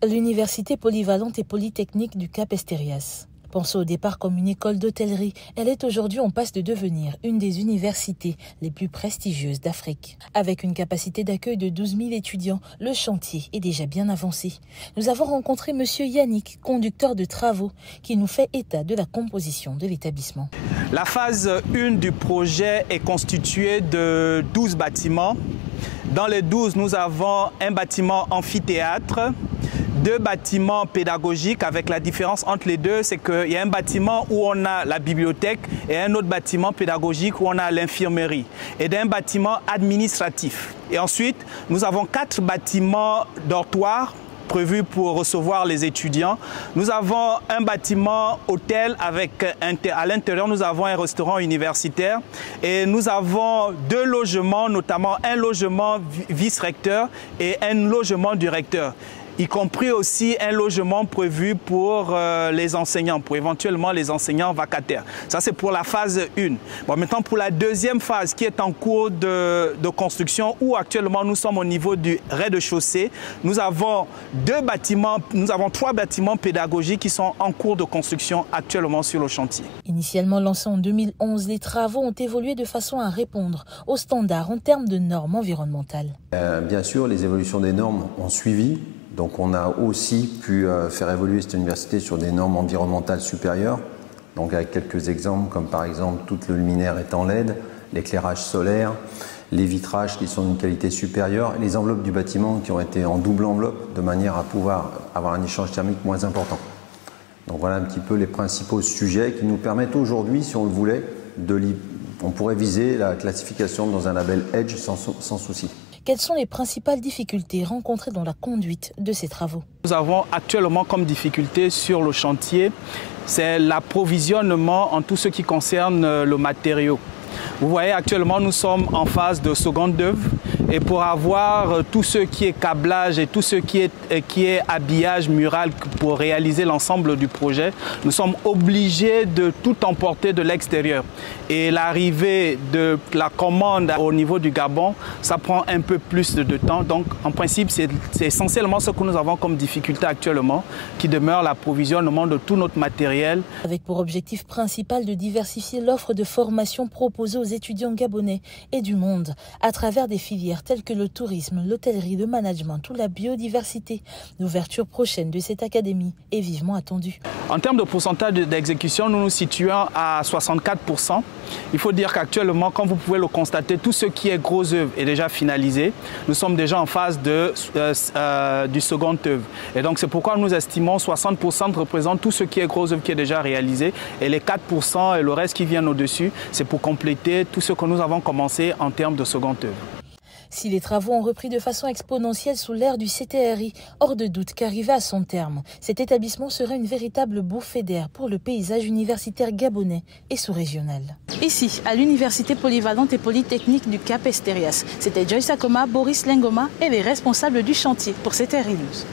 L'université polyvalente et polytechnique du Cap-Esterias. Pensée au départ comme une école d'hôtellerie, elle est aujourd'hui en passe de devenir une des universités les plus prestigieuses d'Afrique. Avec une capacité d'accueil de 12 000 étudiants, le chantier est déjà bien avancé. Nous avons rencontré M. Yannick, conducteur de travaux, qui nous fait état de la composition de l'établissement. La phase 1 du projet est constituée de 12 bâtiments. Dans les 12, nous avons un bâtiment amphithéâtre, 2 bâtiments pédagogiques, avec la différence entre les deux, c'est qu'il y a un bâtiment où on a la bibliothèque et un autre bâtiment pédagogique où on a l'infirmerie, et d'un bâtiment administratif. Et ensuite, nous avons 4 bâtiments dortoirs prévus pour recevoir les étudiants. Nous avons un bâtiment hôtel avec à l'intérieur, nous avons un restaurant universitaire et nous avons 2 logements, notamment un logement vice-recteur et un logement du recteur, y compris aussi un logement prévu pour les enseignants, pour éventuellement les enseignants vacataires. Ça, c'est pour la phase 1. Bon, maintenant, pour la deuxième phase qui est en cours de construction, où actuellement nous sommes au niveau du rez-de-chaussée, nous avons 3 bâtiments pédagogiques qui sont en cours de construction actuellement sur le chantier. Initialement lancés en 2011, les travaux ont évolué de façon à répondre aux standards en termes de normes environnementales. Bien sûr, les évolutions des normes ont suivi. Donc on a aussi pu faire évoluer cette université sur des normes environnementales supérieures, donc avec quelques exemples comme par exemple tout le luminaire est en LED, l'éclairage solaire, les vitrages qui sont d'une qualité supérieure et les enveloppes du bâtiment qui ont été en double enveloppe de manière à pouvoir avoir un échange thermique moins important. Donc voilà un petit peu les principaux sujets qui nous permettent aujourd'hui, si on le voulait, on pourrait viser la classification dans un label EDGE sans souci. Quelles sont les principales difficultés rencontrées dans la conduite de ces travaux? Nous avons actuellement comme difficulté sur le chantier, c'est l'approvisionnement en tout ce qui concerne le matériau. Vous voyez, actuellement, nous sommes en phase de seconde œuvre et pour avoir tout ce qui est câblage et tout ce qui est habillage mural pour réaliser l'ensemble du projet, nous sommes obligés de tout emporter de l'extérieur. Et l'arrivée de la commande au niveau du Gabon, ça prend un peu plus de temps. Donc, en principe, c'est essentiellement ce que nous avons comme difficulté actuellement, qui demeure l'approvisionnement de tout notre matériel. Avec pour objectif principal de diversifier l'offre de formation proposée aux étudiants gabonais et du monde à travers des filières telles que le tourisme, l'hôtellerie, le management ou la biodiversité. L'ouverture prochaine de cette académie est vivement attendue. En termes de pourcentage d'exécution, nous nous situons à 64%. Il faut dire qu'actuellement, comme vous pouvez le constater, tout ce qui est gros œuvre est déjà finalisé. Nous sommes déjà en phase du second œuvre. Et donc c'est pourquoi nous estimons 60% représente tout ce qui est gros œuvre qui est déjà réalisé. Et les 4% et le reste qui viennent au-dessus, c'est pour compléter tout ce que nous avons commencé en termes de second œuvre. Si les travaux ont repris de façon exponentielle sous l'ère du CTRI, hors de doute qu'arrivé à son terme, cet établissement serait une véritable bouffée d'air pour le paysage universitaire gabonais et sous-régional. Ici, à l'université polyvalente et polytechnique du Cap-Esterias, c'était Joyce Akoma, Boris Lengoma et les responsables du chantier pour CTRI News.